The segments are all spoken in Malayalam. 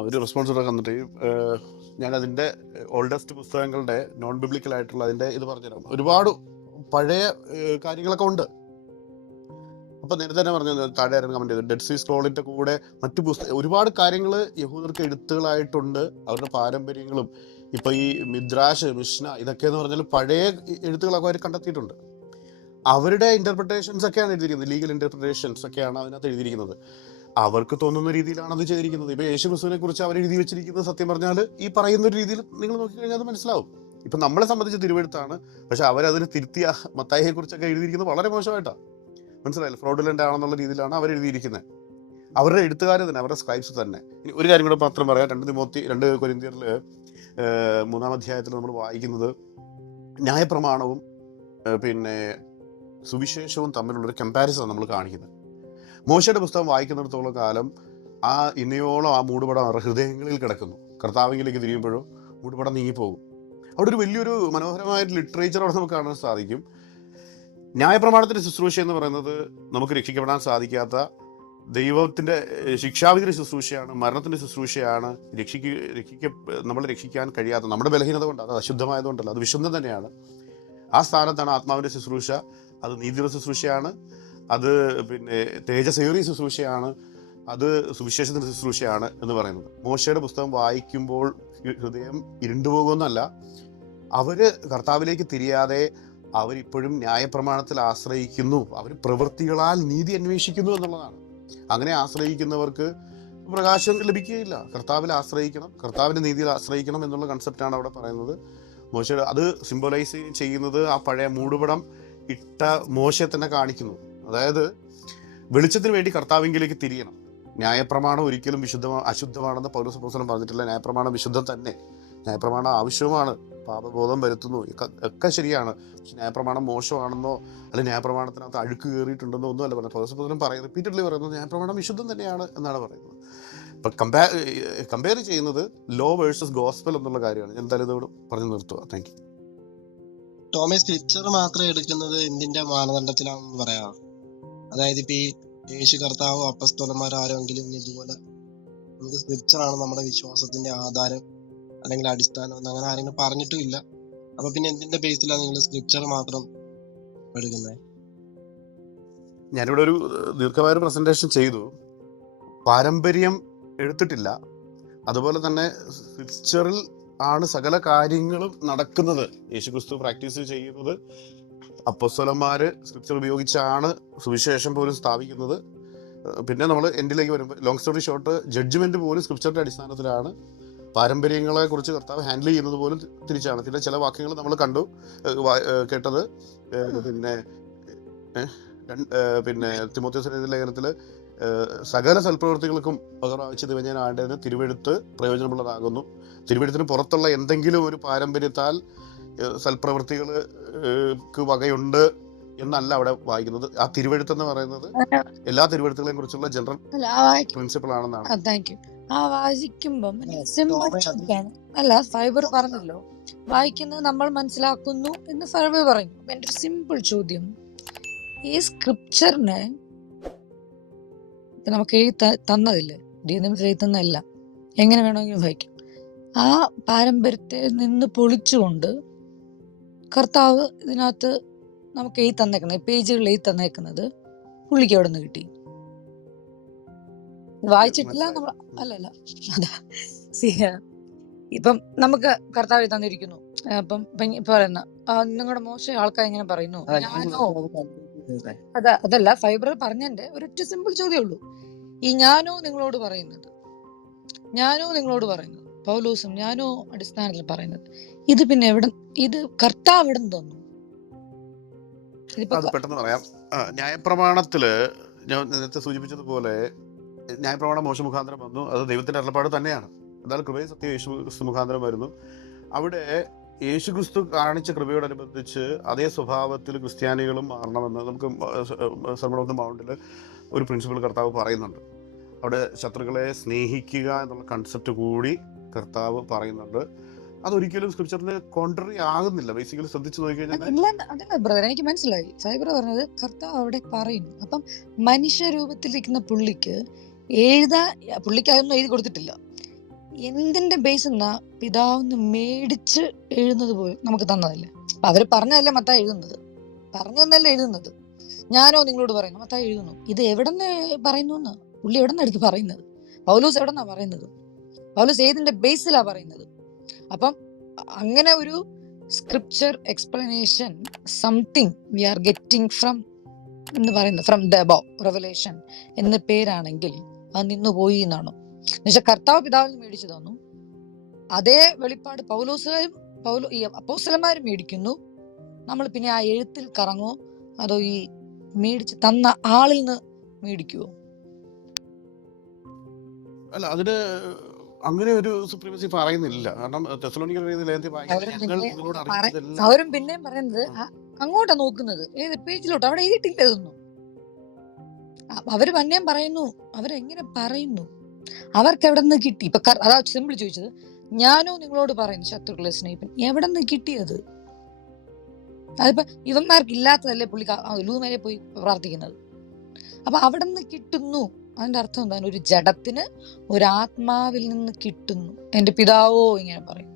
ഒരു റെസ്പോൺസ് കൂടെ തന്നിട്ട് ഞാൻ അതിന്റെ ഓൾഡസ്റ്റ് പുസ്തകങ്ങളുടെ നോൺ ബിബ്ലിക്കൽ ആയിട്ടുള്ള അതിന്റെ ഇത് പറഞ്ഞുതരാം. ഒരുപാട് പഴയ കാര്യങ്ങളൊക്കെ ഉണ്ട്. അപ്പൊ നേരത്തെ തന്നെ പറഞ്ഞു താഴെ കമന്റ് ചെയ്തു ഡെഡ് സീ സ്ക്രോളിന്റെ കൂടെ മറ്റു പുസ്തക ഒരുപാട് കാര്യങ്ങൾ യഹൂദർക്ക് എഴുത്തുകളായിട്ടുണ്ട്. അവരുടെ പാരമ്പര്യങ്ങളും ഇപ്പൊ ഈ മിദ്രാഷ് മിഷ്ന ഇതൊക്കെ എന്ന് പറഞ്ഞാൽ പഴയ എഴുത്തുകളൊക്കെ അവർ കണ്ടെത്തിയിട്ടുണ്ട്. അവരുടെ ഇന്റർപ്രിട്ടേഷൻസ് ഒക്കെയാണ് എഴുതിയിരിക്കുന്നത്. ലീഗൽ ഇന്റർപ്രിട്ടേഷൻസ് ഒക്കെയാണ് അതിനകത്ത് എഴുതിയിരിക്കുന്നത്. അവർക്ക് തോന്നുന്ന രീതിയിലാണ് അത് ചെയ്തിരിക്കുന്നത്. ഇപ്പൊ യേശു ക്രിസ്തുവിനെ കുറിച്ച് അവർ എഴുതി വെച്ചിരിക്കുന്നത് സത്യം പറഞ്ഞാൽ ഈ പറയുന്ന ഒരു രീതിയിൽ നിങ്ങൾ നോക്കിക്കഴിഞ്ഞാൽ അത് മനസ്സിലാവും. ഇപ്പൊ നമ്മളെ സംബന്ധിച്ച് തിരുവെഴുത്താണ്. പക്ഷെ അവരതിന് തിരുത്തിയ മത്തായിയെ കുറിച്ചൊക്കെ എഴുതിയിരിക്കുന്നത് വളരെ മോശമായിട്ടാണ് മനസ്സിലായില്ല? ഫ്രോഡുലന്റ് ആണെന്നുള്ള രീതിയിലാണ് അവർ എഴുതിയിരിക്കുന്നത്. അവരുടെ എഴുത്തുകാർ തന്നെ അവരുടെ സ്ക്രൈബ്സ് തന്നെ. ഇനി ഒരു കാര്യം കൂടെ മാത്രം പറയാം. രണ്ട് മൂത്തി രണ്ട് കൊരിന്തിയറിൽ മൂന്നാം അധ്യായത്തിൽ നമ്മൾ വായിക്കുന്നത് ന്യായപ്രമാണവും പിന്നെ സുവിശേഷവും തമ്മിലുള്ളൊരു കമ്പാരിസൺ നമ്മൾ കാണിക്കുന്നത്. മോശയുടെ പുസ്തകം വായിക്കുന്നിടത്തോളം കാലം ആ ഇന്നയോളം ആ മൂടുപടം ഹൃദയങ്ങളിൽ കിടക്കുന്നു. കർത്താവിലേക്ക് തിരിയുമ്പോഴും മൂടുപടം നീങ്ങിപ്പോകും. അവിടെ ഒരു വലിയൊരു മനോഹരമായ ലിറ്ററേച്ചർ അവിടെ നമുക്ക് കാണാൻ സാധിക്കും. ന്യായപ്രമാണത്തിന്റെ ശുശ്രൂഷ എന്ന് പറയുന്നത് നമുക്ക് രക്ഷിക്കപ്പെടാൻ സാധിക്കാത്ത ദൈവത്തിന്റെ ശിക്ഷാവിധിയുടെ ശുശ്രൂഷയാണ് മരണത്തിന്റെ ശുശ്രൂഷയാണ് രക്ഷിക്ക രക്ഷിക്ക നമ്മൾ രക്ഷിക്കാൻ കഴിയാത്ത നമ്മുടെ ബലഹീനത കൊണ്ട് അത് അശുദ്ധമായതുകൊണ്ടല്ല അത് വിശുദ്ധം തന്നെയാണ്. ആ സ്ഥാനത്താണ് ആത്മാവിന്റെ ശുശ്രൂഷ അത് നീതിയുടെ ശുശ്രൂഷയാണ്. അത് പിന്നെ തേജസേറിയ ശുശ്രൂഷയാണ് അത് സുവിശേഷത്തിന്റെ ശുശ്രൂഷയാണ് എന്ന് പറയുന്നത്. മോശയുടെ പുസ്തകം വായിക്കുമ്പോൾ ഹൃദയം ഇരുണ്ടുപോകുമെന്നല്ല അവർ കർത്താവിലേക്ക് തിരിയാതെ അവരിപ്പോഴും ന്യായപ്രമാണത്തിൽ ആശ്രയിക്കുന്നു. അവർ പ്രവൃത്തികളാൽ നീതി അന്വേഷിക്കുന്നു എന്നുള്ളതാണ്. അങ്ങനെ ആശ്രയിക്കുന്നവർക്ക് പ്രകാശം ലഭിക്കുകയില്ല. കർത്താവിൽ ആശ്രയിക്കണം കർത്താവിന്റെ നീതിയിൽ ആശ്രയിക്കണം എന്നുള്ള കൺസെപ്റ്റാണ് അവിടെ പറയുന്നത്. മോശ അത് സിംബലൈസ് ചെയ്യുന്നത് ആ പഴയ മൂടുപടം ഇട്ട മോശയെ തന്നെ കാണിക്കുന്നു. അതായത് വെളിച്ചത്തിന് വേണ്ടി കർത്താവിങ്കിലേക്ക് തിരിയണം. ന്യായപ്രമാണം ഒരിക്കലും വിശുദ്ധ അശുദ്ധമാണെന്ന് പൗരസ് പുസ്തകം പറഞ്ഞിട്ടില്ല. ന്യായപ്രമാണം വിശുദ്ധം തന്നെ. ന്യായപ്രമാണം ആവശ്യവുമാണ്. പാപബോധം വരുത്തുന്നു. ഒക്കെ- ശരിയാണ്. പക്ഷെ ന്യായപ്രമാണം മോശമാണെന്നോ അല്ലെങ്കിൽ ന്യായപ്രമാണത്തിനകത്ത് അഴുക്ക് കയറിയിട്ടുണ്ടെന്നോ ഒന്നും അല്ല പറഞ്ഞത് പൗരസ് പുസ്തകം പറയും റിപ്പീറ്റഡ്ലി പറയുന്നത് ന്യായപ്രമാണം വിശുദ്ധം തന്നെയാണ് എന്നാണ് പറയുന്നത്. ഇപ്പം കമ്പയർ കമ്പയർ ചെയ്യുന്നത് ലോ വേഴ്സസ് ഗോസ്പൽ എന്നുള്ള കാര്യമാണ്. ഞാൻ എന്തായാലും ഇതോട് പറഞ്ഞു നിർത്തുക താങ്ക് യു ടോമി സ്ക്രിപ്ചർ മാത്രം എടുക്കുന്നത് എന്തിന്റെ മാനദണ്ഡത്തിലാണെന്ന് പറയാം അതായത് ഇപ്പൊ ഈ യേശു കർത്താവോ അപ്പസ്തോലന്മാരോ ആരെങ്കിലും ഇതുപോലെ നമുക്ക് സ്ക്രിപ്ചർ ആണ് നമ്മുടെ വിശ്വാസത്തിന്റെ ആധാരം അല്ലെങ്കിൽ അടിസ്ഥാനം എന്ന് അങ്ങനെ ആരെങ്കിലും പറഞ്ഞിട്ടും ഇല്ല. അപ്പൊ പിന്നെ എന്തിന്റെ ബേസിലാണ് നിങ്ങൾ സ്ക്രിപ്ചർ മാത്രം എടുക്കുന്നത്? ഞാനിവിടെ ഒരു ദീർഘമായ ഒരു പ്രസന്റേഷൻ ചെയ്തു. പാരമ്പര്യം എടുത്തിട്ടില്ല. അതുപോലെ തന്നെ സ്ക്രിപ്ചറിൽ ആണ് സകല കാര്യങ്ങളും നടക്കുന്നത്. യേശുക്രിസ്തു പ്രാക്ടീസ് ചെയ്യുന്നത് അപ്പസ്വലന്മാര് സ്ക്രിപ്ചർ ഉപയോഗിച്ചാണ് സുവിശേഷം പോലും സ്ഥാപിക്കുന്നത്. പിന്നെ നമ്മൾ എൻഡിലേക്ക് വരുമ്പോൾ ലോങ് സ്റ്റോറി ഷോർട്ട് ജഡ്ജ്മെന്റ് പോലും സ്ക്രിപ്ചറിന്റെ അടിസ്ഥാനത്തിലാണ് പാരമ്പര്യങ്ങളെ കുറിച്ച് കർത്താവ് ഹാൻഡിൽ ചെയ്യുന്നത് പോലും തിരിച്ചാണ്. പിന്നെ ചില വാക്യങ്ങൾ നമ്മൾ കണ്ടു കേട്ടത്. പിന്നെ പിന്നെ തിമോത്യോസ് ലേഖനത്തിൽ സകല സൽപ്രവർത്തികൾക്കും പകർവാഴ്ച ദിവഞ്ഞനാണ്ടതിന് തിരുവെഴുത്ത് പ്രയോജനമുള്ളതാകുന്നു. തിരുവെഴുത്തിന് പുറത്തുള്ള എന്തെങ്കിലും ഒരു പാരമ്പര്യത്താൽ സൽപ്രവൃത്തികൾക്ക് വകയുണ്ട് എന്നല്ല അവിടെ വായിക്കുന്നത്. ആ തിരുവഴുത്ത് എന്ന് പറയുന്നത് എല്ലാ തിരുവഴുത്തുകളെയും കുറിച്ചുള്ള ജനറൽ പ്രിൻസിപ്പിൾ ആണെന്നാണ്. ആ വായിക്കുമ്പം അല്ല ഫൈബർ പറഞ്ഞല്ലോ. വായിക്കുന്നത് നമ്മൾ മനസ്സിലാക്കുന്നു എന്ന് ഫൈബർ പറഞ്ഞു എന്റെ സിമ്പിൾ ചോദ്യം. ഈ സ്ക്രിപ്ചറിനെ നമുക്ക് എഴുതി തന്നതില്ലേ? നിയമത്തിൽ എഴുതി തന്നതല്ല. എങ്ങനെ വേണമെങ്കിലും വായിക്കാം. ആ പാരമ്പര്യത്തെ നിന്ന് പൊളിച്ചുകൊണ്ട് കർത്താവ് ഇതിനകത്ത് നമുക്ക് എഴുതി തന്നേക്കുന്നത് പേജുകൾ എഴുതി തന്നേക്കുന്നത് പുള്ളിക്ക് അവിടെ നിന്ന് കിട്ടി വായിച്ചിട്ടില്ല നമ്മൾ അല്ലല്ല. അതാ. See, ഇപ്പം നമുക്ക് കർത്താവ് തന്നിരിക്കുന്നു. അപ്പം ഇപ്പൊ പറയുന്ന നിങ്ങളുടെ മോശം ആൾക്കാർ ഇങ്ങനെ പറയുന്നു. ഞാനോ? അതാ അതല്ല ഫൈബർ പറഞ്ഞതിന്റെ ഒരൊറ്റ സിമ്പിൾ ചോദ്യമേ ഉള്ളൂ. ഈ ഞാനോ നിങ്ങളോട് പറയുന്നത്? ഞാനോ നിങ്ങളോട് പറയുന്നത്? പൗലൂസും ഞാനോ അടിസ്ഥാനത്തിൽ പറയുന്നത്. ഇത് പിന്നെ എവിടെ ഇത് കർത്താവ് എവിടെ നിന്ന് തന്നു അത് പെട്ടെന്ന് പറയാം. ന്യായപ്രമാണത്തിൽ ഞാൻ നേരത്തെ സൂചിപ്പിച്ചതുപോലെ ന്യായപ്രമാണം മോശ മുഖാന്തരം വന്നു. അത് ദൈവത്തിന്റെ അരുളപ്പാട് തന്നെയാണ്. എന്നാൽ കൃപയെ സത്യം യേശു ക്രിസ്തു മുഖാന്തരം വരുന്നു. അവിടെ യേശു ക്രിസ്തു കാണിച്ച കൃപയോടനുബന്ധിച്ച് അതേ സ്വഭാവത്തിൽ ക്രിസ്ത്യാനികളും മാറണമെന്ന് നമുക്ക് മൗണ്ടിൽ മൗണ്ടിൽ ഒരു പ്രിൻസിപ്പൾ കർത്താവ് പറയുന്നുണ്ട്. അവിടെ ശത്രുക്കളെ സ്നേഹിക്കുക എന്നുള്ള കൺസെപ്റ്റ് കൂടി കർത്താവ് പറയുന്നുണ്ട്. അതൊരിക്കലും സ്ക്രിപ്ചറിന് കോൺട്രറി ആകുന്നില്ല. ബേസിക്കലി ശ്രദ്ധിച്ചു നോക്കിക്കഴിഞ്ഞാൽ ബ്രദർ എനിക്ക് മനസ്സിലായി. ഫൈബർ പറഞ്ഞത് കർത്താവ് അവിടെ പറയുന്നു. അപ്പം മനുഷ്യ രൂപത്തിലിരിക്കുന്ന പുള്ളിക്ക് എഴുതാ പുള്ളിക്ക് അതൊന്നും എഴുതി കൊടുത്തിട്ടില്ല. എന്തിന്റെ ബേസ് എന്നാ പിതാവിന്ന് മേടിച്ച് എഴുതുന്നത് പോലും നമുക്ക് തന്നതല്ല. അപ്പൊ അവർ പറഞ്ഞതല്ലേ മത്ത എഴുതുന്നത്? പറഞ്ഞു എഴുതുന്നത്? ഞാനോ നിങ്ങളോട് പറയുന്നു മത്ത എഴുതുന്നു. ഇത് എവിടെന്ന് പറയുന്നു എന്ന്? പുള്ളി എവിടെന്ന് എടുത്ത് പറയുന്നത്? പൗലോസ് എവിടെന്നാ പറയുന്നത്? പൗലോസ് ഏതിന്റെ ബേസിലാ പറയുന്നത്? അപ്പം അങ്ങനെ ഒരു scripture explanation something we are getting from എന്ന് പറയുന്നത് ഫ്രം ദ ബോ റെവലേഷൻ എന്ന പേരാണെങ്കിൽ അത് നിന്നു പോയി എന്നാണ്. എന്നുവെച്ചാൽ കർത്താവ് പിതാവിൽ മേടിച്ചു തന്നു. അതേ വെളിപ്പാട് പൗലോസുകാരും പൗലോ ഈ അപ്പോസലന്മാരും മേടിക്കുന്നു. നമ്മൾ പിന്നെ ആ എഴുത്തിൽ കറങ്ങോ? അതോ ഈ മേടിച്ച് തന്ന ആളിൽ നിന്ന് മേടിക്കുവോ? അല്ല അതിന് അങ്ങനെ ഒരു സുപ്രീമസി പറയുന്നില്ല. കാരണം അവരും പിന്നെയും പറയുന്നത് അങ്ങോട്ടാ നോക്കുന്നത്. ഏത് പേജിലോട്ട്? അവിടെ എഴുതിയിട്ടില്ല ഇതൊന്നും. അവർ പന്നേം പറയുന്നു. അവരെങ്ങനെ പറയുന്നു? അവർക്ക് എവിടെ നിന്ന് കിട്ടി? ഇപ്പൊ അതാ സിമ്പിൾ ചോദിച്ചത്. ഞാനോ നിങ്ങളോട് പറയുന്നു ശത്രുക്കളെ സ്നേഹിപ്പൻ. എവിടെ നിന്ന് കിട്ടിയത്? അതിപ്പോ ഇവന്മാർക്ക് ഇല്ലാത്തതല്ലേ പുള്ളി ലൂമേലെ പോയി പ്രാർത്ഥിക്കുന്നത്. അപ്പൊ അവിടെ നിന്ന് കിട്ടുന്നു. അതിന്റെ അർത്ഥം എന്താണ്? ഒരു ജഡത്തിന് ഒരാത്മാവിൽ നിന്ന് കിട്ടുന്നു. എന്റെ പിതാവോ ഇങ്ങനെ പറയും.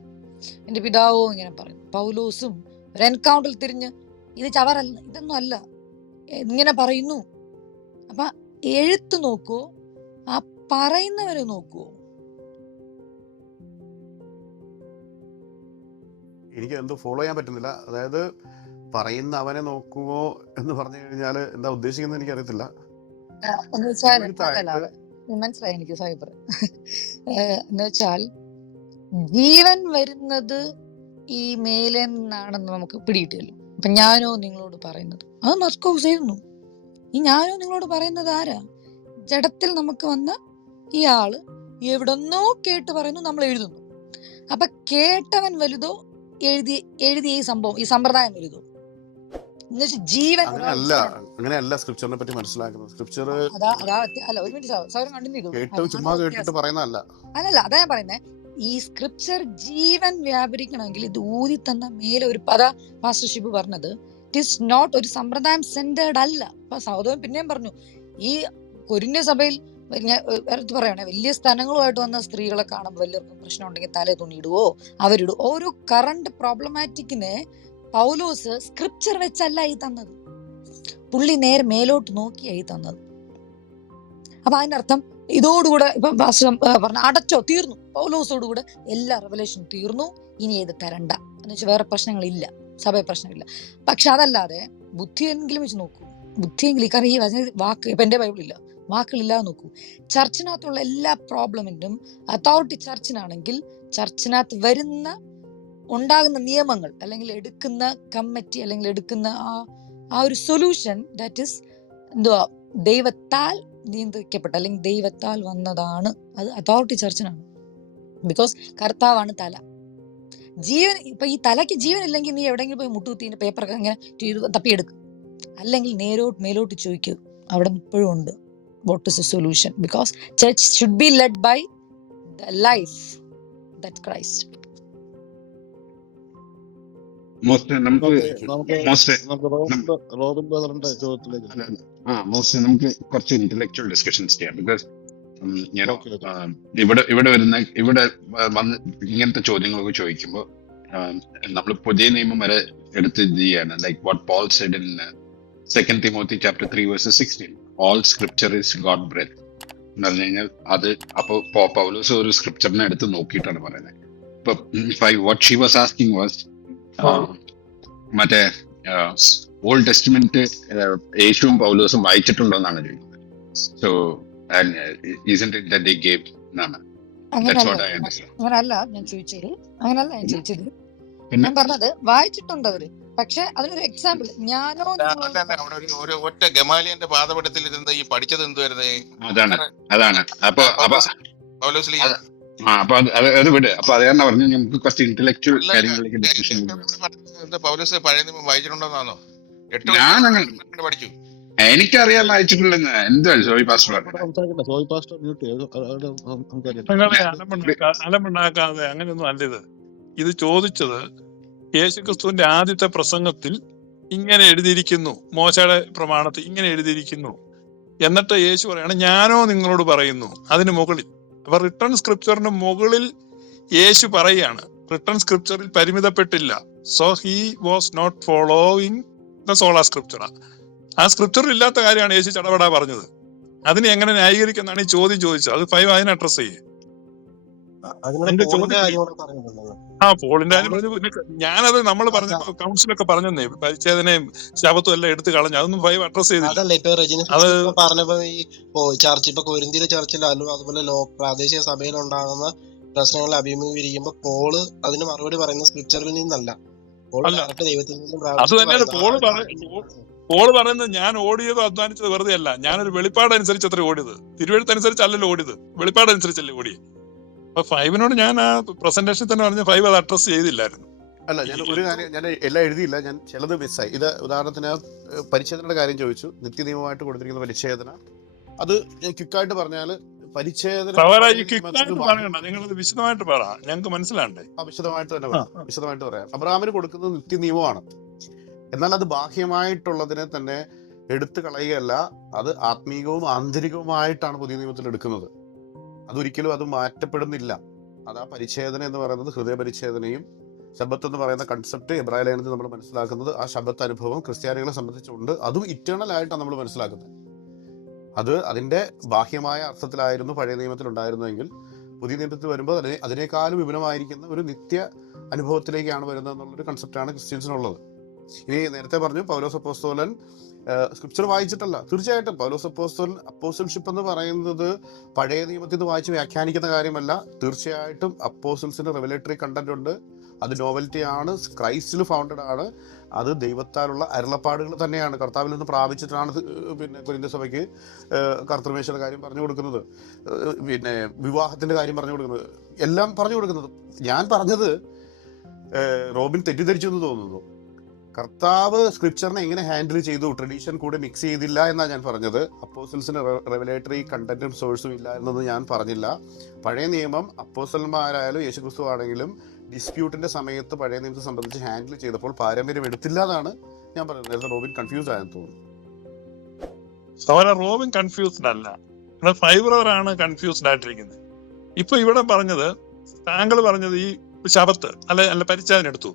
എന്റെ പിതാവോ ഇങ്ങനെ പറയും. പൗലോസും ഒരു എൻകൗണ്ടറിൽ തിരിഞ്ഞ് ഇത് ചവറല്ല ഇതൊന്നും അല്ല ഇങ്ങനെ പറയുന്നു. അപ്പൊ എഴുത്ത് നോക്കുവോ ആ പറയുന്നവരെ നോക്കുവോ എനിക്ക് എന്തോ ഫോളോ ചെയ്യാൻ പറ്റുന്നില്ല. അതായത് പറയുന്ന അവനെ നോക്കുമോ എന്ന് പറഞ്ഞു കഴിഞ്ഞാൽ എന്താ ഉദ്ദേശിക്കുന്നത് എനിക്ക് അറിയത്തില്ല എന്ന് വെച്ചാൽ മനസ്സിലായി എനിക്ക് സൈബർ. എന്ന് വെച്ചാൽ ജീവൻ വരുന്നത് ഈ മേലെ നിന്നാണെന്ന് നമുക്ക് പിടിയിട്ടില്ല അപ്പൊ ഞാനോ നിങ്ങളോട് പറയുന്നത്? അത് മസ്കോസ് ചെയ്യുന്നു ഈ ഞാനോ നിങ്ങളോട് പറയുന്നത് ആരാ? ജഡത്തിൽ നമുക്ക് വന്ന ഈ ആൾ എവിടെന്നോ കേട്ട് പറയുന്നു നമ്മൾ എഴുതുന്നു. അപ്പൊ കേട്ടവൻ വലുതോ എഴുതി എഴുതിയ ഈ സംഭവം ഈ സമ്പ്രദായം വലുതോ? ജീവൻ അല്ല അങ്ങനെയല്ല സ്ക്രിപ്ചറിനെ പറ്റി മനസ്സിലാക്കുന്നത്. സ്ക്രിപ്ചർ അല്ല ഒരു മിനിറ്റ് കണ്ടിന്യൂ കേട്ട് ചുമ്മാ കേട്ടിട്ട് പറയുന്നതല്ല. അല്ലല്ല അതാ ഞാൻ പറയുന്നത് ഈ സ്ക്രിപ്ചർ ജീവൻ വ്യാപരിക്കണമെങ്കിൽ ഇത് ഊതി തന്ന മേലെ ഒരു പദ മാസ്റ്റർ ഷിബ് പറഞ്ഞത് ഇറ്റ് ഈസ് നോട്ട് ഒരു സമ്പ്രദായം സെന്റേഡ് അല്ല. അപ്പൊ സൗദവൻ പിന്നെയും പറഞ്ഞു ഈ കൊരിന്യ സഭയിൽ എടുത്ത് പറയണേ വലിയ സ്ഥലങ്ങളുമായിട്ട് വന്ന സ്ത്രീകളെ കാണുമ്പോൾ വലിയവർക്കും പ്രശ്നം ഉണ്ടെങ്കിൽ തലേ തുണിയിടുവോ അവരിടുവോ ഓരോ കറണ്ട് പ്രോബ്ലമാറ്റിക്കിനെ പൗലോസ് സ്ക്രിപ്ചർ വെച്ചല്ല ഈ തന്നത്. പുള്ളി നേരെ മേലോട്ട് നോക്കിയായി തന്നത്. അപ്പൊ അതിന്റെ അർത്ഥം ഇതോടുകൂടെ ഇപ്പൊ പറഞ്ഞ അടച്ചോ തീർന്നു. പൗലോസോടുകൂടെ എല്ലാ റെവലേഷനും തീർന്നു. ഇനി ഇത് തരണ്ട. എന്ന് വെച്ചാൽ വേറെ പ്രശ്നങ്ങളില്ല. സഭയ പ്രശ്നമില്ല. പക്ഷെ അതല്ലാതെ ബുദ്ധിയെങ്കിലും വെച്ച് നോക്കൂ. ബുദ്ധിയെങ്കിലും കാരണം ഈ വചന വാക്ക് ഇപ്പൊ എന്റെ ബൈബിളില്ല വാക്കുകളില്ലാതെ നോക്കൂ. ചർച്ചിനകത്തുള്ള എല്ലാ പ്രോബ്ലമിനും അതോറിറ്റി ചർച്ചിനാണെങ്കിൽ ചർച്ചിനകത്ത് വരുന്ന ഉണ്ടാകുന്ന നിയമങ്ങൾ അല്ലെങ്കിൽ എടുക്കുന്ന കമ്മിറ്റി അല്ലെങ്കിൽ എടുക്കുന്ന ആ ആ ഒരു സൊല്യൂഷൻ ദാറ്റ് ഇസ് എന്തുവാ ദൈവത്താൽ നിയന്ത്രിക്കപ്പെട്ട അല്ലെങ്കിൽ ദൈവത്താൽ വന്നതാണ് അത് അതോറിറ്റി ചർച്ചിനാണ് ബിക്കോസ് കർത്താവാണ് തല. ജീവൻ ഇപ്പൊ ഈ തലയ്ക്ക് ജീവൻ ഇല്ലെങ്കിൽ നീ എവിടെയെങ്കിലും പോയി മുട്ടുകുത്തിന്റെ പേപ്പറൊക്കെ ഇങ്ങനെ തപ്പിയെടുക്കും. അല്ലെങ്കിൽ നേരോട്ട് മേലോട്ട് ചോദിക്കും അവിടെ ഇപ്പോഴും ഉണ്ട്. What is a solution because church should be led by the life that Christ നമുക്ക് കുറച്ച് ഇന്റലക്ച്വൽ ഡിസ്കഷൻസ് ചെയ്യാം. ബിക്കോസ് ഇവിടെ ഇവിടെ വരുന്ന ഇവിടെ വന്ന് ഇങ്ങനത്തെ ചോദ്യങ്ങളൊക്കെ ചോദിക്കുമ്പോൾ നമ്മൾ പുതിയ നിയമം വരെ എടുത്ത് ഇത് ചെയ്യാണ്. Like what Paul said in second Timothy chapter three verses sixteen all scripture is God breath എന്ന് പറഞ്ഞു കഴിഞ്ഞാൽ അത് അപ്പോൾ പൗലോസ് ഒരു സ്ക്രിപ്ചറിനെ എടുത്ത് നോക്കിയിട്ടാണ് പറയുന്നത്. ഇപ്പൊ what she was asking was മറ്റേ ഓൾഡ് ടെസ്റ്റ്മെന്റ് യേശുവും പൗലോസും വായിച്ചിട്ടുണ്ടോ എന്നാണ് ചോദിക്കുന്നത് സോ gave എന്നാണ്. അങ്ങനല്ല. ഞാൻ ചോദിച്ചത്. അങ്ങനല്ല ഞാൻ ചോദിച്ചത്. ഞാൻ പറഞ്ഞത് വായിച്ചിട്ടുണ്ട് അവർ. പക്ഷെ അതിനൊരു എക്സാമ്പിൾ ഞാനോ ഒരു ഒറ്റ ഗമാലിയന്റെ പാദപടത്തിൽ ഇരുന്ന് ഈ പഠിച്ചത് എന്തുവായിരുന്നു? അതാണ് അതാണ്. അപ്പൊ അപ്പൊ പൗലോസ് ലീ അത് ആ അപ്പൊ അത് അത് അത് വിട്. അപ്പൊ അത് കാരണം പറഞ്ഞു നമുക്ക് കുറച്ച് ഇന്റലക്ച്വൽ കാര്യങ്ങളിലേക്ക് ഡിസ്കഷൻ ഏറ്റവും കൂടുതൽ പഠിച്ചത് എന്താ പൗലോസ് പഴയ നിയമം വായിച്ചിട്ടുണ്ടോന്നാണോ? ഞാൻ വർഷം അങ്ങനെ- പഠിച്ചു. എനിക്കറിയാൻ വായിച്ചിട്ടില്ലെന്ന് എന്തുവാ ജോയി പാസ്റ്റർ അലമ്പുണ്ടാക്കാതെ അങ്ങനെയൊന്നും അല്ലിത്. ഇത് ചോദിച്ചത് യേശുക്രിസ്തുവിന്റെ ആദ്യത്തെ പ്രസംഗത്തിൽ ഇങ്ങനെ എഴുതിയിരിക്കുന്നു. മോശയുടെ പ്രമാണത്തിൽ ഇങ്ങനെ എഴുതിയിരിക്കുന്നു. എന്നിട്ട് യേശു പറയാണ് ഞാനോ നിങ്ങളോട് പറയുന്നു. അതിന് മുകളിൽ അപ്പൊ റിട്ടേൺ സ്ക്രിപ്ചറിന് മുകളിൽ യേശു പറയുകയാണ് റിട്ടേൺ സ്ക്രിപ്ചറിൽ പരിമിതപ്പെട്ടില്ല. So he was not following the sola scripture ആ സ്ക്രിപ്ചറിൽ ഇല്ലാത്ത കാര്യമാണ് യേശു ചടപടാ പറഞ്ഞത്. അതിനെ എങ്ങനെ ന്യായീകരിക്കുന്നതാണ് ഈ ചോദ്യം ചോദിച്ചത്. അത് ഫൈവ് അതിനെ അഡ്രസ് ചെയ്യേ. എന്റെ ചോദ്യം ആ പോളിന്റെ ഞാനത് നമ്മൾ പറഞ്ഞ കൗൺസിലൊക്കെ പറഞ്ഞേ പരിച്ഛേദനയും ശാപത്തും എല്ലാം എടുത്തു കളഞ്ഞു അതൊന്നും ഫൈവ് അഡ്രസ് ചെയ്തില്ല. റെജിന അത് പറഞ്ഞപ്പോ ഈ ചർച്ച് ഇപ്പൊ കൊരിന്തിയിലെ ചർച്ചിലും അതുപോലെ ലോ പ്രാദേശിക സഭയിലുണ്ടാകുന്ന പ്രശ്നങ്ങൾ അഭിമുഖീകരിക്കുമ്പോ പോൾ അതിന് മറുപടി പറയുന്ന സ്ക്രിപ്ചറിൽ നിന്നല്ല. പോൾ അത് തന്നെയാണ് പറയുന്നത് ഞാൻ ഓടിയത് അധ്വാനിച്ചത് വെറുതെ അല്ല ഞാനൊരു വെളിപ്പാട് അനുസരിച്ച് അത്ര ഓടിയത്. തിരുവഴുത്തനുസരിച്ച് അല്ലല്ലോ ഓടിയത്. വെളിപ്പാട് അനുസരിച്ചല്ലേ ഓടിയത് അപ്പൊ ഫൈവിനോട് ഞാൻ ആ പ്രസന്റേഷൻ തന്നെ പറഞ്ഞ ഫൈവ് അത് അഡ്രസ് ചെയ്തില്ലായിരുന്നു. അല്ല ഞാൻ ഒരു കാര്യം ഞാൻ എല്ലാം എഴുതിയില്ല ഞാൻ ചിലത് മിസ്സായി ഇത് ഉദാഹരണത്തിന് പരിച്ഛേദനയുടെ കാര്യം ചോദിച്ചു. നിത്യനിയമമായിട്ട് കൊടുത്തിരിക്കുന്ന പരിച്ഛേദന. അത് ഞാൻ ക്വിക്കായിട്ട് പറഞ്ഞാൽ പരിച്ഛേദന നിങ്ങളത് വിശദമായിട്ട് പറ. ഞങ്ങൾക്ക് മനസ്സിലാണ്ടേ ആ, വിശദമായിട്ട് തന്നെ വിശദമായിട്ട് പറയാം. അബ്രഹാമിന് കൊടുക്കുന്നത് നിത്യനിയമമാണ്. എന്നാൽ അത് ബാഹ്യമായിട്ടുള്ളതിനെ തന്നെ എടുത്തു കളയുകയല്ല അത് ആത്മീകവും ആന്തരികവുമായിട്ടാണ് പുതിയ നിയമത്തിൽ എടുക്കുന്നത്. അതൊരിക്കലും അത് മാറ്റപ്പെടുന്നില്ല. അത് ആ പരിച്ഛേദന എന്ന് പറയുന്നത് ഹൃദയ പരിച്ഛേദനയും ശബത്ത് എന്ന് പറയുന്ന കൺസെപ്റ്റ് എബ്രായ ലേഖനത്തിൽ നമ്മൾ മനസ്സിലാക്കുന്നത് ആ ശബത്ത് അനുഭവം ക്രിസ്ത്യാനികളെ സംബന്ധിച്ചുണ്ട്. അതും ഇറ്റേണൽ ആയിട്ടാണ് നമ്മൾ മനസ്സിലാക്കുന്നത്. അത് അതിന്റെ ബാഹ്യമായ അർത്ഥത്തിലായിരുന്നു പഴയ നിയമത്തിൽ ഉണ്ടായിരുന്നെങ്കിൽ പുതിയ നിയമത്തിൽ വരുമ്പോൾ അതിനെ അതിനേക്കാളും വിപുലമായിരിക്കുന്ന ഒരു നിത്യ അനുഭവത്തിലേക്കാണ് വരുന്നത് എന്നുള്ളൊരു കൺസെപ്റ്റാണ് ക്രിസ്ത്യൻസിനുള്ളത്. ഇനി നേരത്തെ പറഞ്ഞു പൗലോസ് അപ്പോസ്തോലൻ സ്ക്രിപ്ചർ വായിച്ചിട്ടല്ല. തീർച്ചയായിട്ടും പൗലോസ് അപ്പോസ്തോൽ അപ്പോസൽഷിപ്പ് എന്ന് പറയുന്നത് പഴയ നിയമത്തിൽ നിന്ന് വായിച്ച് വ്യാഖ്യാനിക്കുന്ന കാര്യമല്ല. തീർച്ചയായിട്ടും അപ്പോസൽസിന് റെവലേറ്ററി കണ്ടന്റ് ഉണ്ട്. അത് നോവൽറ്റി ആണ്. ക്രൈസ്റ്റിൽ ഫൗണ്ടഡ് ആണ്. അത് ദൈവത്താലുള്ള അരുളപ്പാടുകൾ തന്നെയാണ്. കർത്താവിൽ നിന്ന് പ്രാപിച്ചിട്ടാണ് പിന്നെ കുരിന്ത സഭയ്ക്ക് കർത്തൃമേശയുടെ കാര്യം പറഞ്ഞു കൊടുക്കുന്നത്. പിന്നെ വിവാഹത്തിന്റെ കാര്യം പറഞ്ഞു കൊടുക്കുന്നത്. എല്ലാം പറഞ്ഞു കൊടുക്കുന്നത്. ഞാൻ പറഞ്ഞത് റോബിൻ തെറ്റിദ്ധരിച്ചു എന്ന് തോന്നുന്നു. കർത്താവ് സ്ക്രിപ്ചറിനെ എങ്ങനെ ഹാൻഡിൽ ചെയ്തു? ട്രഡീഷൻ കൂടെ മിക്സ് ചെയ്തില്ല എന്നാണ് ഞാൻ പറഞ്ഞത്. അപ്പോസൽസിന് റെവലേറ്ററി കണ്ടന്റും സോഴ്സും ഇല്ല എന്നത് ഞാൻ പറഞ്ഞില്ല. പഴയ നിയമം അപ്പോസൽമാരായാലും യേശുക്രിസ്തു ആണെങ്കിലും ഡിസ്പ്യൂട്ടിന്റെ സമയത്ത് പഴയ നിയമത്തെ സംബന്ധിച്ച് ഹാൻഡിൽ ചെയ്തപ്പോൾ പാരമ്പര്യം എടുത്തില്ല എന്നാണ് ഞാൻ പറഞ്ഞത്. നേരത്തെ റോബിൻ കൺഫ്യൂസ് ആയെന്ന് തോന്നുന്നു. റോബിൻ കൺഫ്യൂസ്ഡ് അല്ല. ഇവിടെ ആണ് കൺഫ്യൂസ്ഡ് ആയിട്ടിരിക്കുന്നത്. ഇപ്പൊ ഇവിടെ പറഞ്ഞത് താങ്കൾ പറഞ്ഞത് ഈ ശബത്ത് അല്ലെ അല്ല പരിച്ഛാദന എടുത്തു.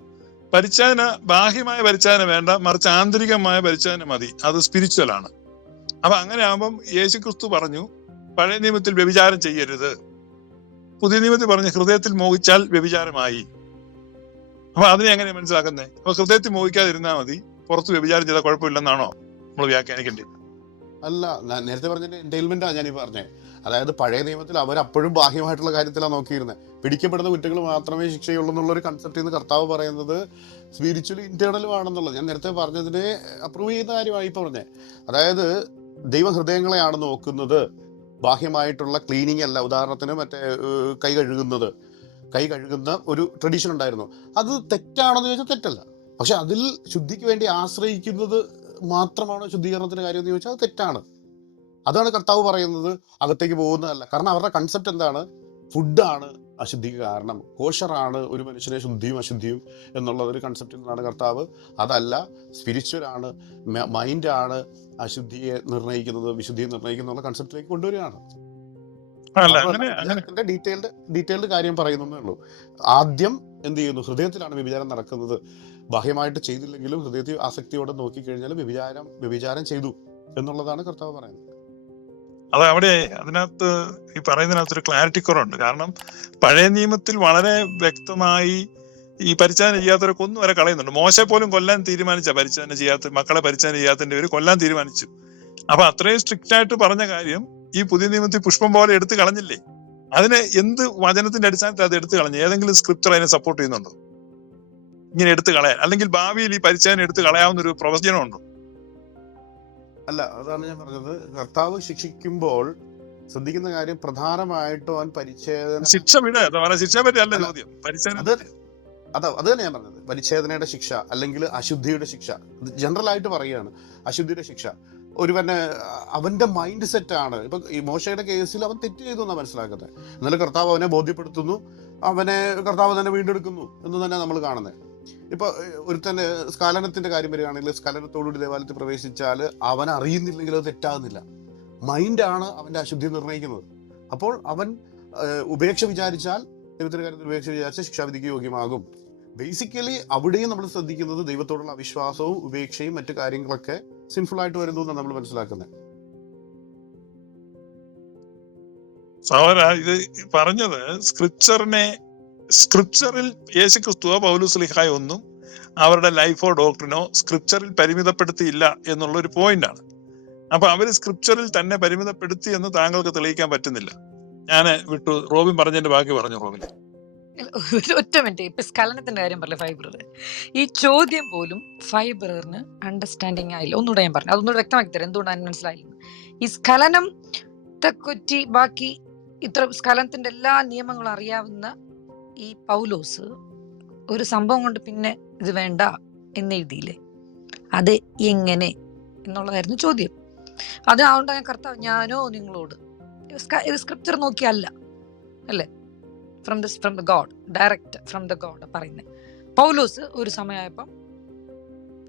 പരിച്ഛാദന ബാഹ്യമായ പരിചയന വേണ്ട മറിച്ച് ആന്തരികമായ പരിചയന മതി. അത് സ്പിരിച്വൽ ആണ്. അപ്പൊ അങ്ങനെ ആകുമ്പം യേശു ക്രിസ്തു പറഞ്ഞു പഴയ നിയമത്തിൽ വ്യഭിചാരം ചെയ്യരുത്. പുതിയ നിയമത്തിൽ പറഞ്ഞു ഹൃദയത്തിൽ മോഹിച്ചാൽ വ്യഭിചാരമായി. അപ്പൊ അതിനെ എങ്ങനെ മനസ്സിലാക്കുന്നേ? അപ്പൊ ഹൃദയത്തിൽ മോഹിക്കാതിരുന്നാൽ മതി. പുറത്ത് വ്യഭിചാരം ചെയ്താൽ കുഴപ്പമില്ലെന്നാണോ നമ്മൾ വ്യാഖ്യാനിക്കേണ്ടത്? അല്ല നേരത്തെ പറഞ്ഞതിന്റെ എന്റൈൽമെന്റാണ് ഞാൻ പറഞ്ഞത് അതായത് പഴയ നിയമത്തിൽ അവർ അപ്പോഴും ബാഹ്യമായിട്ടുള്ള കാര്യത്തിലാണ് നോക്കിയിരുന്നത് പിടിക്കപ്പെടുന്ന കുറ്റങ്ങൾ മാത്രമേ ശിക്ഷയുള്ളൂ എന്നുള്ള ഒരു കൺസെപ്റ്റ് ഇന്ന് കർത്താവ് പറയുന്നത് സ്പിരിച്വലി ഇന്റേണലും ആണെന്നുള്ളത്. ഞാൻ നേരത്തെ പറഞ്ഞതിനെ അപ്രൂവ് ചെയ്യുന്ന കാര്യമായി പറഞ്ഞത് അതായത് ദൈവ ഹൃദയങ്ങളെയാണ് നോക്കുന്നത്. ബാഹ്യമായിട്ടുള്ള ക്ലീനിങ് അല്ല ഉദാഹരണത്തിന് മറ്റേ കൈ കഴുകുന്നത്. കൈ കഴുകുന്ന ഒരു ട്രഡീഷൻ ഉണ്ടായിരുന്നു. അത് തെറ്റാണെന്ന് ചോദിച്ചാൽ തെറ്റല്ല. പക്ഷെ അതിൽ ശുദ്ധിക്ക് വേണ്ടി ആശ്രയിക്കുന്നത് മാത്രമാണ് ശുദ്ധീകരണത്തിന്റെ കാര്യം എന്ന് ചോദിച്ചാൽ അത് തെറ്റാണ്. അതാണ് കർത്താവ് പറയുന്നത്. അകത്തേക്ക് പോകുന്നതല്ല. കാരണം അവരുടെ കൺസെപ്റ്റ് എന്താണ്? ഫുഡാണ് അശുദ്ധിക്ക് കാരണം. കോഷറാണ് ഒരു മനുഷ്യനെ ശുദ്ധിയും അശുദ്ധിയും എന്നുള്ള ഒരു കൺസെപ്റ്റിൽ നിന്നാണ് കർത്താവ്. അതല്ല സ്പിരിച്വലാണ് മൈൻഡാണ് അശുദ്ധിയെ നിർണയിക്കുന്നത് വിശുദ്ധിയെ നിർണയിക്കുന്ന കൺസെപ്റ്റിലേക്ക് കൊണ്ടുവരികയാണ്. അതിന്റെ ഡീറ്റെയിൽഡ് ഡീറ്റെയിൽഡ് കാര്യം പറയുന്നേ ഉള്ളൂ. ആദ്യം എന്ത് ചെയ്യുന്നു? ഹൃദയത്തിലാണ് വ്യഭിചാരം നടക്കുന്നത്. ബാഹ്യമായിട്ട് ചെയ്തില്ലെങ്കിലും ഹൃദയത്തിൽ ആസക്തിയോടെ നോക്കിക്കഴിഞ്ഞാൽ വ്യഭിചാരം വ്യഭിചാരം ചെയ്തു എന്നുള്ളതാണ് കർത്താവ് പറയുന്നത്. അത് അവിടെ അതിനകത്ത് ഈ പറയുന്നതിനകത്ത് ഒരു ക്ലാരിറ്റി കുറവുണ്ട്. കാരണം പഴയ നിയമത്തിൽ വളരെ വ്യക്തമായി ഈ പരിചാരം ചെയ്യാത്തവരെ കൊന്നു വരെ കളയുന്നുണ്ട്. മോശം പോലും കൊല്ലാൻ തീരുമാനിച്ച പരിചാരം ചെയ്യാത്ത മക്കളെ പരിചാരം ചെയ്യാത്തതിന്റെ പേര് കൊല്ലാൻ തീരുമാനിച്ചു. അപ്പൊ അത്രയും സ്ട്രിക്റ്റ് ആയിട്ട് പറഞ്ഞ കാര്യം ഈ പുതിയ നിയമത്തിൽ പുഷ്പം പോലെ എടുത്തു കളഞ്ഞില്ലേ? അതിനെ എന്ത് വചനത്തിന്റെ അടിസ്ഥാനത്തിൽ അത് എടുത്തു കളഞ്ഞു? ഏതെങ്കിലും സ്ക്രിപ്റ്റർ അതിനെ സപ്പോർട്ട് ചെയ്യുന്നുണ്ടോ? ഇങ്ങനെ എടുത്തു കളയാൻ. അല്ലെങ്കിൽ ഭാവിയിൽ ഈ പരിചയം എടുത്തു കളയാവുന്ന ഒരു പ്രവചനമുണ്ടോ? അല്ല അതാണ് ഞാൻ പറഞ്ഞത്. കർത്താവ് ശിക്ഷിക്കുമ്പോൾ ശ്രദ്ധിക്കുന്ന കാര്യം പ്രധാനമായിട്ടും അവൻ പരിച്ഛേദന ശിക്ഷ വിട ശിക്ഷയെ പറ്റി അല്ല അല്ല, ചോദ്യം പരിചയം അത് അതാ അത് തന്നെ ഞാൻ പറഞ്ഞത്. പരിച്ഛേദനയുടെ ശിക്ഷ അല്ലെങ്കിൽ അശുദ്ധിയുടെ ശിക്ഷ. ജനറൽ ആയിട്ട് പറയുകയാണ്. അശുദ്ധിയുടെ ശിക്ഷ. ഒരുവന് അവന്റെ മൈൻഡ് സെറ്റ് ആണ്. ഇപ്പൊ ഈ മോശയുടെ കേസിൽ അവൻ തെറ്റ് ചെയ്തു എന്നാണ് മനസ്സിലാക്കുന്നത്. എന്നാലും കർത്താവ് അവനെ ബോധ്യപ്പെടുത്തുന്നു. അവനെ കർത്താവ് തന്നെ വീണ്ടെടുക്കുന്നു എന്ന് തന്നെ നമ്മൾ കാണുന്നത്. ഇപ്പൊ തന്നെ സ്കലനത്തിന്റെ കാര്യം വരികയാണെങ്കിൽ സ്കലനത്തോടുകൂടി ദേവാലയത്തിൽ പ്രവേശിച്ചാൽ അവൻ അറിയുന്നില്ലെങ്കിൽ അത് തെറ്റാകുന്നില്ല. മൈൻഡാണ് അവന്റെ അശുദ്ധി നിർണയിക്കുന്നത് അപ്പോൾ അവൻ ഉപേക്ഷ വിചാരിച്ചാൽ ദൈവത്തിന്റെ കാര്യത്തിൽ ഉപേക്ഷ വിചാരിച്ചാൽ ശിക്ഷാവിധിക്ക് യോഗ്യമാകും. ബേസിക്കലി അവിടെയും നമ്മൾ ശ്രദ്ധിക്കുന്നത് ദൈവത്തോടുള്ള അവിശ്വാസവും ഉപേക്ഷയും മറ്റു കാര്യങ്ങളൊക്കെ സിൻഫുൾ ആയിട്ട് വരുന്നു എന്നാണ് നമ്മൾ മനസ്സിലാക്കുന്നത്. സഹോദര ഇത് പറഞ്ഞത് സ്ക്രിപ്ചറിനെ സ്ക്രിപ്ചറിൽ യേശു ക്രിസ്തുവോ പൗലുസ്ലിഹായോ ഒന്നും അവരുടെ ലൈഫോ ഡോക്ടറിനോ സ്ക്രിപ്ചറിൽ പരിമിതപ്പെടുത്തിയില്ല എന്നുള്ള ഒരു പോയിന്റ് ആണ് അപ്പൊ അവർ സ്ക്രിപ്ചറിൽ തന്നെ പരിമിതപ്പെടുത്തി എന്ന് താങ്കൾക്ക് തെളിയിക്കാൻ പറ്റുന്നില്ല. ഞാൻ വിട്ടു. റോബിൻ പറഞ്ഞതിന്റെ ബാക്കി പറഞ്ഞു റോബിൻ? ഒറ്റ മിനിറ്റ്. ഇപ്പൊ സ്കലനത്തിന്റെ കാര്യം പറഞ്ഞ ഫൈബർ? ഈ ചോദ്യം പോലും ഫൈബ്രറിന് അണ്ടർസ്റ്റാൻഡിങ് ആയില്ല. ഒന്നുകൂടെ ഞാൻ പറഞ്ഞു. അതൊന്നുകൂടെ വ്യക്തമാക്കി തരാം. എന്തുകൊണ്ടാണ് മനസ്സിലായില്ല? ഈ സ്കലനം കൊറ്റി ബാക്കി ഇത്ര സ്കലനത്തിന്റെ എല്ലാ നിയമങ്ങളും അറിയാവുന്ന ഈ പൗലോസ് ഒരു സംഭവം കൊണ്ട് പിന്നെ ഇത് വേണ്ട എന്ന് എഴുതിയില്ലേ? അത് എങ്ങനെ എന്നുള്ളതായിരുന്നു ചോദ്യം. അത് അതുകൊണ്ട് ഞാൻ കർത്താവ് ഞാനോ നിങ്ങളോട്? ഇത് സ്ക്രിപ്ചർ നോക്കിയല്ല അല്ലേ? From the from the God direct from the God പറയുന്നത് പൗലോസ് ഒരു സമയമായപ്പം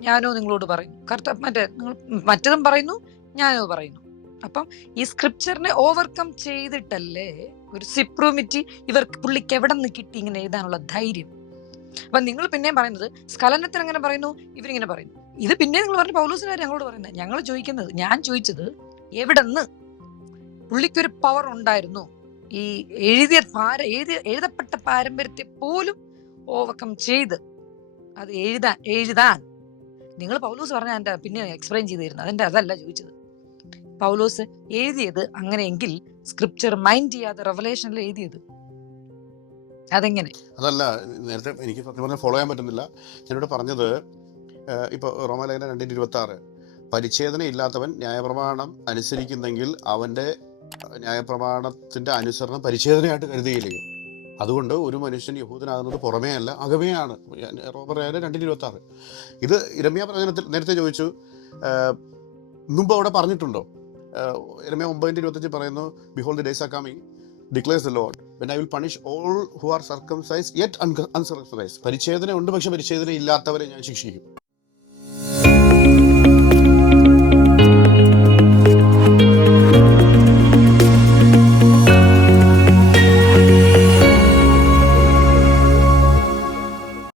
ഞാനോ നിങ്ങളോട് പറയുന്നു. കറുത്ത മറ്റേ നിങ്ങൾ മറ്റതും പറയുന്നു ഞാനോ പറയുന്നു. അപ്പം ഈ സ്ക്രിപ്ചറിനെ ഓവർകം ചെയ്തിട്ടല്ലേ ഒരു സിപ്രൂമിറ്റി ഇവർക്ക് പുള്ളിക്ക് എവിടെ നിന്ന് കിട്ടി ഇങ്ങനെ എഴുതാനുള്ള ധൈര്യം? അപ്പൊ നിങ്ങൾ പിന്നെയും പറയുന്നത് സ്ഖലനത്തിന് അങ്ങനെ പറയുന്നു ഇവരിങ്ങനെ പറയുന്നു. ഇത് പിന്നെ നിങ്ങൾ പറഞ്ഞ പൗലൂസിനെ ഞങ്ങളോട് പറയുന്നത്. ഞങ്ങൾ ചോദിക്കുന്നത് ഞാൻ ചോദിച്ചത് എവിടെന്ന് പുള്ളിക്കൊരു പവർ ഉണ്ടായിരുന്നു? ഈ എഴുതിയ പാര എഴുതിയ എഴുതപ്പെട്ട പാരമ്പര്യത്തെ പോലും ഓവർകം ചെയ്ത് അത് എഴുതാൻ എഴുതാൻ. നിങ്ങൾ പൗലൂസ് പറഞ്ഞ എന്റെ പിന്നെ എക്സ്പ്ലെയിൻ ചെയ്തിരുന്നു. അതിന്റെ അതല്ല ചോദിച്ചത്. പൗലോസ് എഴുതിയത് അങ്ങനെയെങ്കിൽ സ്ക്രിപ്ചർ മൈൻഡ് ചെയ്യാതെ റെവലേഷനിൽ എഴുതിയത്? അതെങ്ങനെ? അതല്ല നേരത്തെ എനിക്ക് സത്യം പറഞ്ഞാൽ ഫോളോ ചെയ്യാൻ പറ്റുന്നില്ല. ഞാനിവിടെ പറഞ്ഞത് ഇപ്പോൾ ഇപ്പൊ രണ്ടിന്റെ ഇരുപത്തി ആറ് പരിച്ഛേദന ഇല്ലാത്തവൻ ന്യായപ്രമാണം അനുസരിക്കുന്നെങ്കിൽ അവന്റെ ന്യായപ്രമാണത്തിന്റെ അനുസരണം പരിച്ഛേദനയായിട്ട് കരുതുകയില്ലയോ അതുകൊണ്ട് ഒരു മനുഷ്യൻ യഹൂദനാകുന്നത് പുറമേ അല്ല അകമേയാണ്. റോമലയന രണ്ടിന് ഇരുപത്തി ആറ് ഇത് ഇരമ്യ പ്രവചനത്തിൽ നേരത്തെ ചോദിച്ചു മുമ്പ് അവിടെ പറഞ്ഞിട്ടുണ്ടോ? ഏഹ്, ഇരമ്യ ഒമ്പതിന്റെ ഇരുപത്തഞ്ച് പറയുന്നു behold the days are coming declares the Lord when I will punish all who are circumcised yet uncircumcised പരിച്ഛേദന ഉണ്ട് പക്ഷെ പരിച്ഛേദന ഇല്ലാത്തവരെ ഞാൻ ശിക്ഷിക്കും.